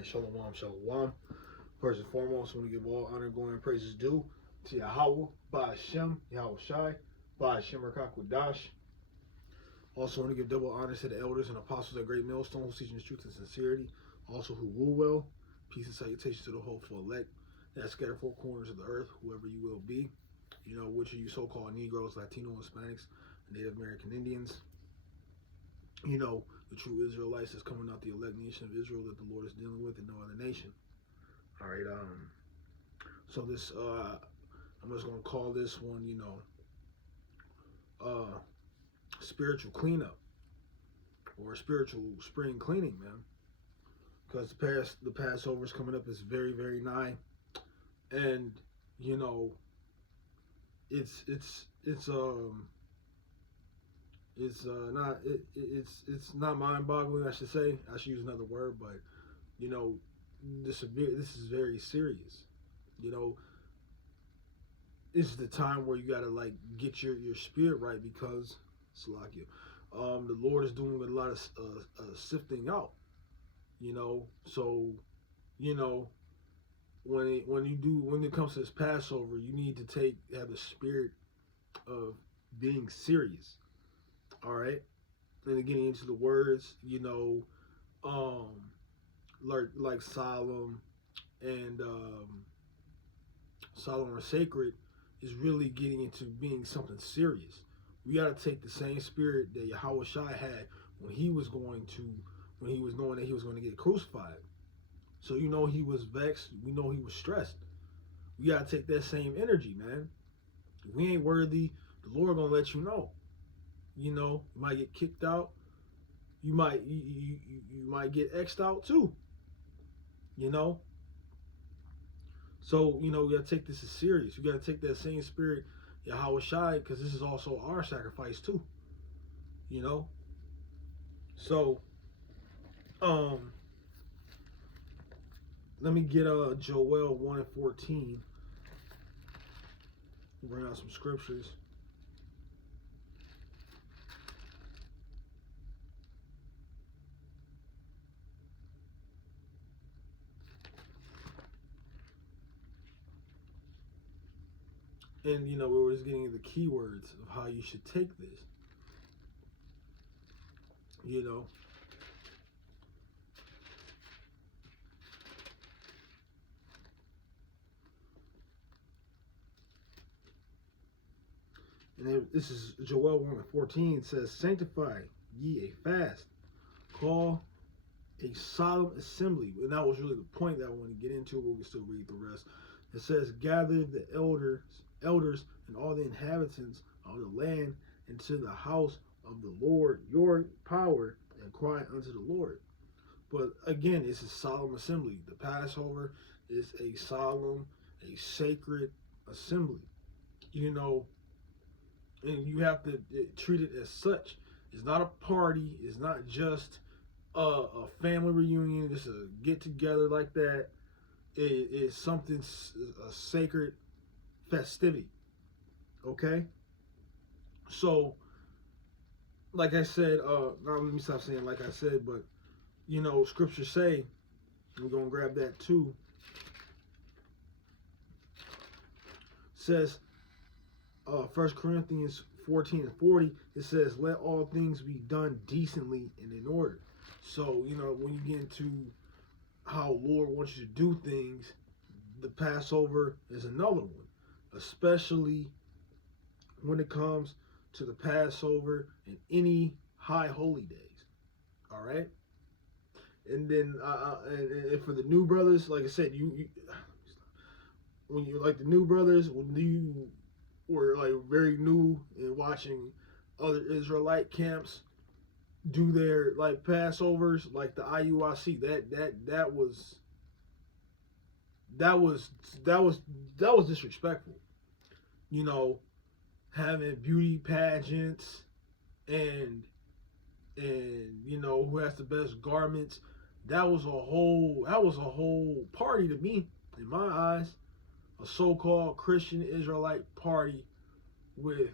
right, shalom, shalom. First and foremost, I want to give all honor, glory, and praises due to Yahweh, Ba'Shem, Yahweh Shai, Ba'Shem Rakakwadash. Also, want to give double honors to the elders and apostles at Great Millstone who teach the truth and sincerity. Also, who rule well. Peace and salutations to the hopeful elect that scatter four corners of the earth, whoever you will be. You know, which of you so-called Negroes, Latino, Hispanics, Native American Indians. You know, the true Israelites that's coming out the elect nation of Israel that the Lord is dealing with and no other nation. All right, so this, I'm just gonna call this one, spiritual cleanup or spiritual spring cleaning, man. Because the Passover is coming up, it's very, very nigh, and you know, it's not mind-boggling. I should say. I should use another word, but you know, this is very serious. You know, it's the time where you gotta like get your spirit right because Salakia, the Lord is doing a lot of sifting out. You know, so you know when it comes to this Passover, you need to have the spirit of being serious. All right, and getting into the words, like solemn and solemn or sacred is really getting into being something serious. We got to take the same spirit that Yahweh Shai had when he was knowing that he was going to get crucified. So he was vexed. We know he was stressed. We got to take that same energy, man. If we ain't worthy, the Lord gonna let you know. You might get kicked out. You might get X'd out too. So we gotta take this as serious. We gotta take that same spirit, Yahweh Shai, because this is also our sacrifice too. So let me get Joel 1:14. Bring out some scriptures. And we're just getting the keywords of how you should take this. And this is Joel 1:14 says, "Sanctify ye a fast, call a solemn assembly." And that was really the point that I want to get into, but we can still read the rest. It says, "Gather the elders and all the inhabitants of the land into the house of the Lord your power, and cry unto the Lord." But again, it's a solemn assembly. The Passover is a solemn, a sacred assembly. And you have to treat it as such. It's not a party. It's not just a family reunion, just a get together like that. It is something, a sacred festivity. Okay? So, like I said, now let me stop saying like I said, but scriptures say, we're going to grab that too, says 1 Corinthians 14:40, it says, "Let all things be done decently and in order." So, when you get into how Lord wants you to do things, the Passover is another one, especially when it comes to the Passover and any high holy days. All right? And then, and for the new brothers, like I said, when you like the new brothers, when you were like very new and watching other Israelite camps do their like Passovers, like the IUIC, that was disrespectful. Having beauty pageants and who has the best garments. That was a whole party to me, in my eyes. A so-called Christian Israelite party with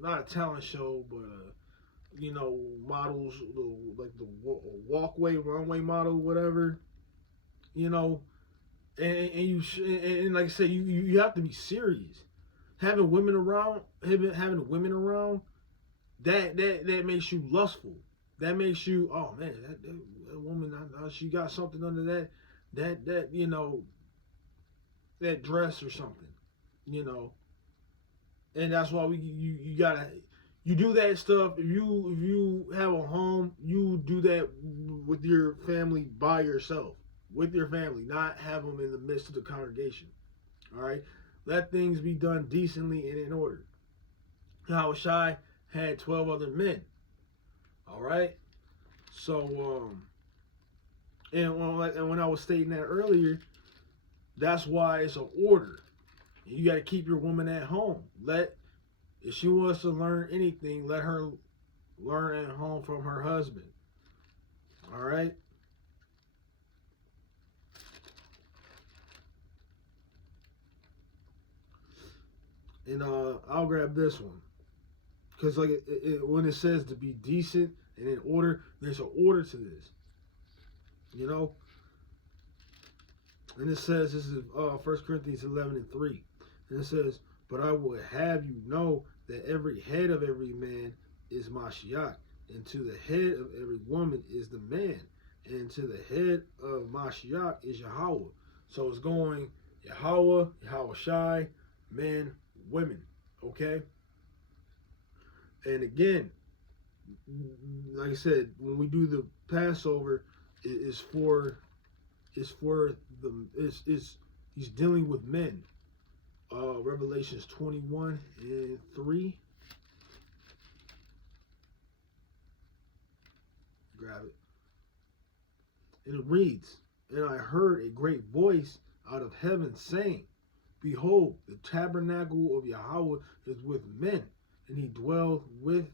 not a talent show, but models, like the walkway, runway model, whatever, you know, and like I said, you have to be serious. Having women around, having women around, that makes you lustful. That makes you, oh man, that woman, she got something under that that dress or something, you know. And that's why you gotta you do that stuff. If you have a home, you do that with your family by yourself, with your family, not have them in the midst of the congregation. All right, let things be done decently and in order. How Shai had 12 other men. All right, so and when I was stating that earlier, that's why it's an order. You got to keep your woman at home. If she wants to learn anything, let her learn at home from her husband. All right. And I'll grab this one because like when it says to be decent and in order, there's an order to this. You know. And it says this is 1 Corinthians 11:3. And it says, "But I would have you know that every head of every man is Mashiach, and to the head of every woman is the man, and to the head of Mashiach is Yahweh." So it's going Yahweh, Yahweh Shai, men, women. Okay? And again, like I said, when we do the Passover, it's for he's dealing with men. Revelations 21:3. Grab it. And it reads, "And I heard a great voice out of heaven saying, Behold, the tabernacle of Yahweh is with men, and he dwelleth with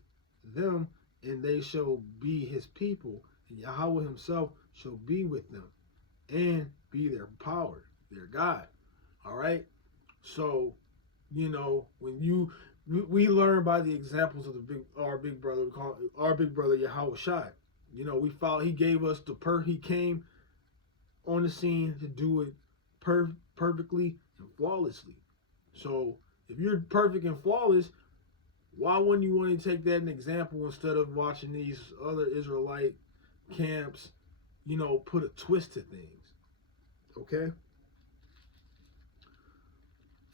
them, and they shall be his people, and Yahweh himself shall be with them, and be their power, their God." All right? So, when we learn by the examples of our big brother, we call our big brother Yahweh Shai. We follow. He gave us he came on the scene to do it perfectly and flawlessly. So if you're perfect and flawless, why wouldn't you want to take that an example instead of watching these other Israelite camps, put a twist to things? Okay.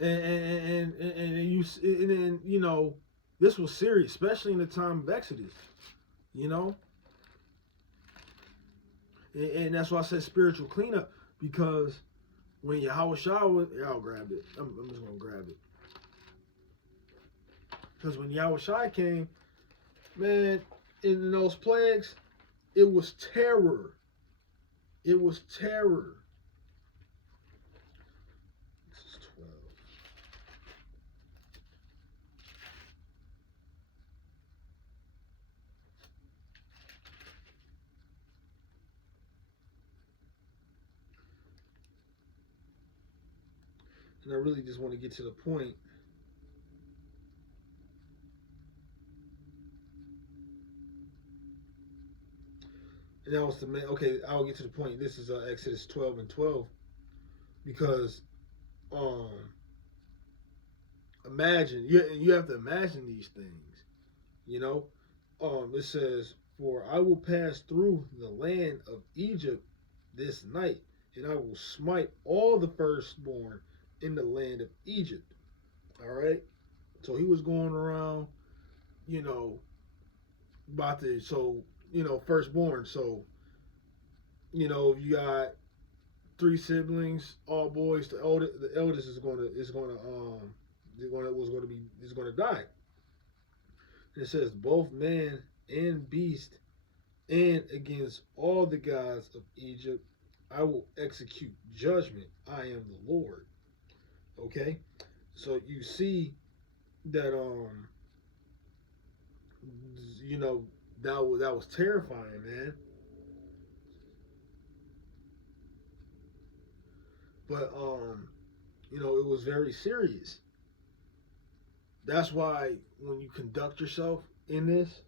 And this was serious, especially in the time of Exodus, and that's why I said spiritual cleanup, because when Yahweh Shah was, I'll grab it. I'm just gonna grab it, because when Yahweh Shai came, man, in those plagues, it was terror. It was terror. And I really just want to get to the point. And that was the main. Okay, I'll get to the point. This is Exodus 12:12, because imagine you have to imagine these things. It says, "For I will pass through the land of Egypt this night, and I will smite all the firstborn in the land of Egypt." All right. So he was going around, you know, about to firstborn. So you got three siblings, all boys. The eldest is going to die. It says both man and beast, and against all the gods of Egypt, I will execute judgment. I am the Lord. Okay, so you see that that was terrifying, man. But it was very serious. That's why when you conduct yourself in this,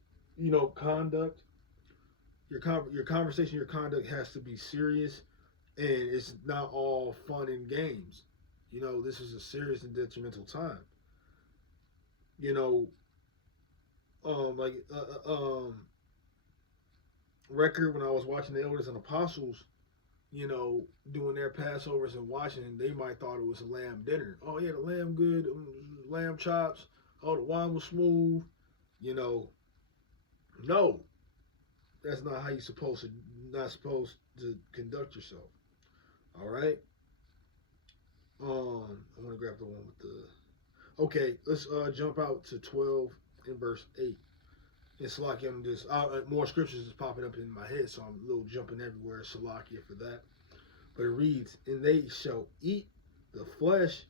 conduct. Your conversation, your conduct has to be serious, and it's not all fun and games. This is a serious and detrimental time. You know, like record when I was watching the elders and apostles, doing their Passovers in Washington, they might thought it was a lamb dinner. Oh yeah, the lamb good, lamb chops. Oh, the wine was smooth. You know, no, that's not how you supposed to conduct yourself. All right. I want to grab the one with the. Okay, let's jump out to 12 in verse 8. It's Salakia. I'm just more scriptures is popping up in my head, so I'm a little jumping everywhere. Salakia for that. But it reads, "And they shall eat the flesh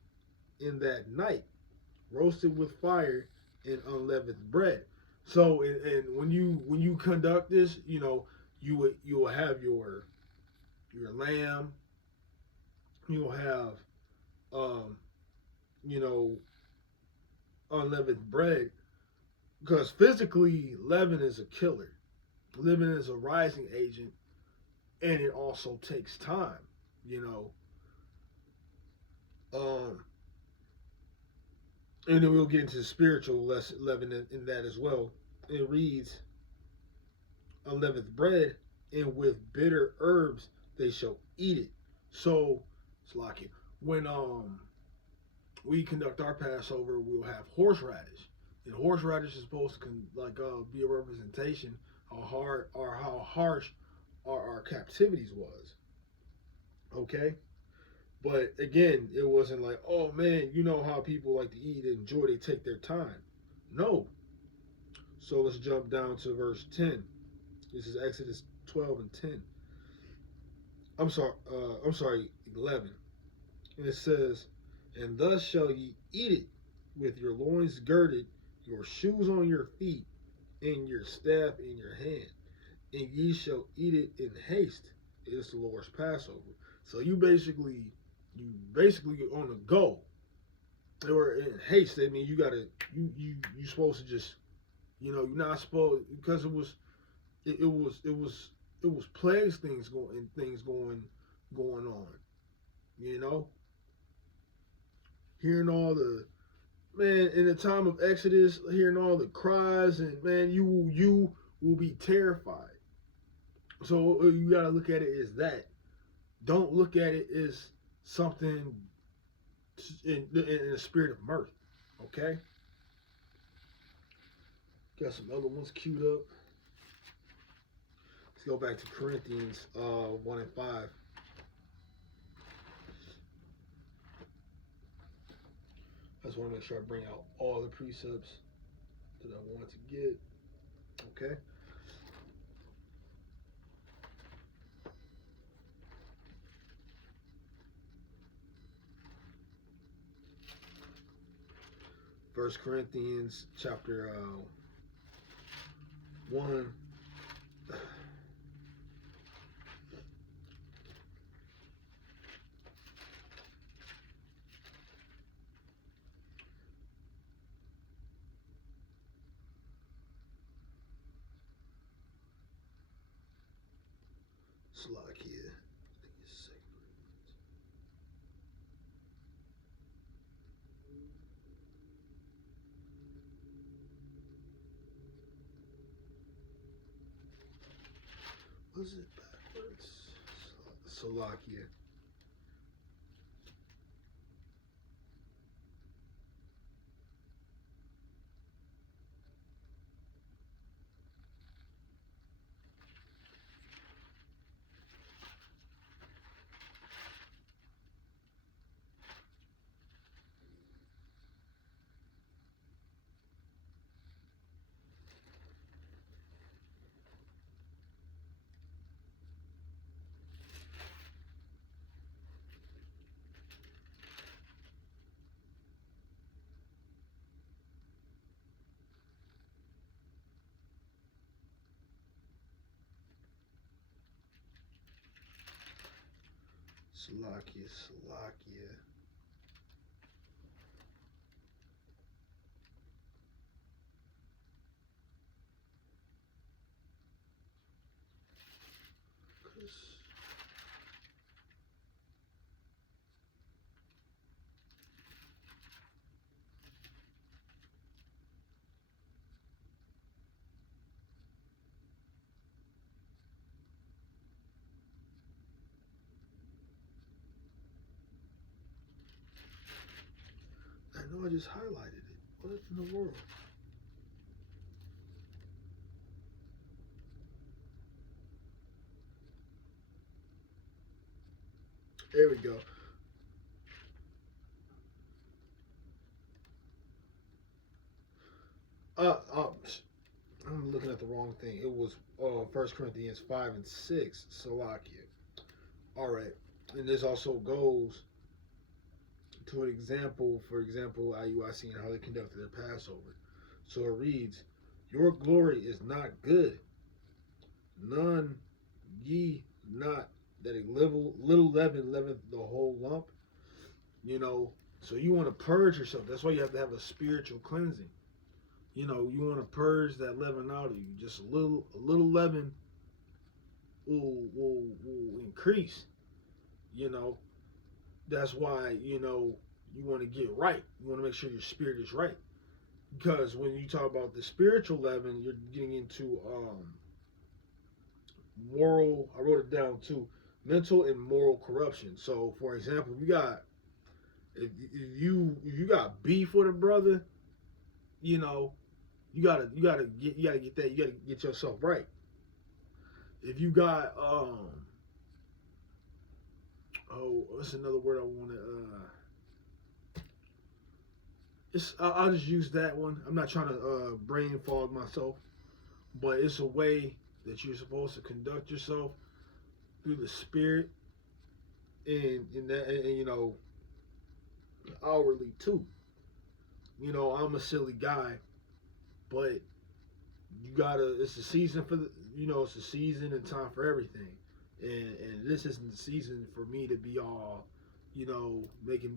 in that night, roasted with fire and unleavened bread." So, and when you conduct this, you will have your lamb, you'll have um, you know unleavened bread, because physically leaven is a killer. Leaven is a rising agent, and it also takes time. You know, um, and then we'll get into the spiritual leaven in that as well. It reads, "Unleavened bread, and with bitter herbs they shall eat it." So it's like it. When we conduct our Passover, we'll have horseradish, and horseradish is supposed to be a representation how hard or how harsh our captivities was. Okay, but again, it wasn't like, oh man, you know how people like to eat and enjoy, they take their time. No. So let's jump down to verse 10. This is Exodus 12 and 10. I'm sorry, 11. And it says, "And thus shall ye eat it with your loins girded, your shoes on your feet, and your staff in your hand. And ye shall eat it in haste. It is the Lord's Passover." So you basically on the go, or in haste. I mean, you supposed to just, you're not supposed, because it was plagues, things going on. You know, hearing all the, man, in the time of Exodus, hearing all the cries, and man, you will be terrified. So you got to look at it as that. Don't look at it as something in a spirit of mirth. Okay. Got some other ones queued up. Let's go back to Corinthians 1 and 5. I just want to make sure I bring out all the precepts that I want to get. Okay. First Corinthians chapter 1. Slovakia. Was it backwards? Slovakia. Slovakia. I just highlighted it. What in the world? There we go. Uh, uh, I'm looking at the wrong thing. It was 1 Corinthians 5 and 6, Salakia. All right. And this also goes to an example, for example, IUIC and how they conducted their Passover. So it reads, your glory is not good. None ye not that a little leaven leaveneth the whole lump. You know, so you want to purge yourself. That's why you have to have a spiritual cleansing. You know, you want to purge that leaven out of you. Just a little leaven will increase. You know, that's why, you know, you want to get right. You want to make sure your spirit is right. Because when you talk about the spiritual leaven, you're getting into moral, I wrote it down too, mental and moral corruption. So for example, if you got beef with a brother, you know, you gotta get that, you gotta get yourself right. If you got what's another word I want to I'll just use that one. I'm not trying to brain fog myself, but it's a way that you're supposed to conduct yourself through the spirit and that, and you know, outwardly too. You know, I'm a silly guy, but you gotta. It's a season for the. You know, it's a season and time for everything, and this isn't the season for me to be all, you know,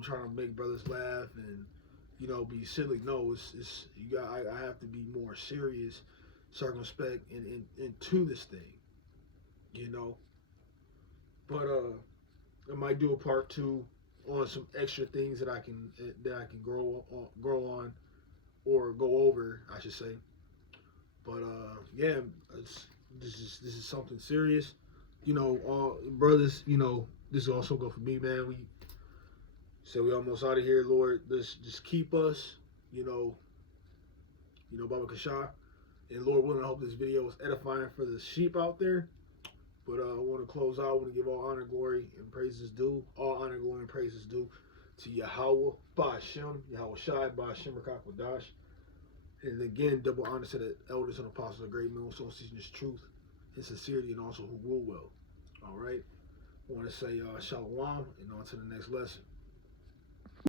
trying to make brothers laugh and, you know, be silly. No, it's you got. I have to be more serious, circumspect, and into this thing. You know, but I might do a part two on some extra things that I can grow on or go over, I should say. But yeah, this is something serious. You know, brothers. You know, this will also go for me, man. We said we almost out of here, Lord. Just keep us. Baba Kasha, and Lord willing, I hope this video was edifying for the sheep out there. But I want to close out. I want to give all honor, glory, and praises due. All honor, glory, and praises due to Yahweh, Ba'Shem, Yahweh Shai, Ba'Shem, Rakakwadash. And again, double honor to the elders and apostles of great men, so seeking His truth, His sincerity, and also who rule well. All right. I want to say shalom, and on to the next lesson.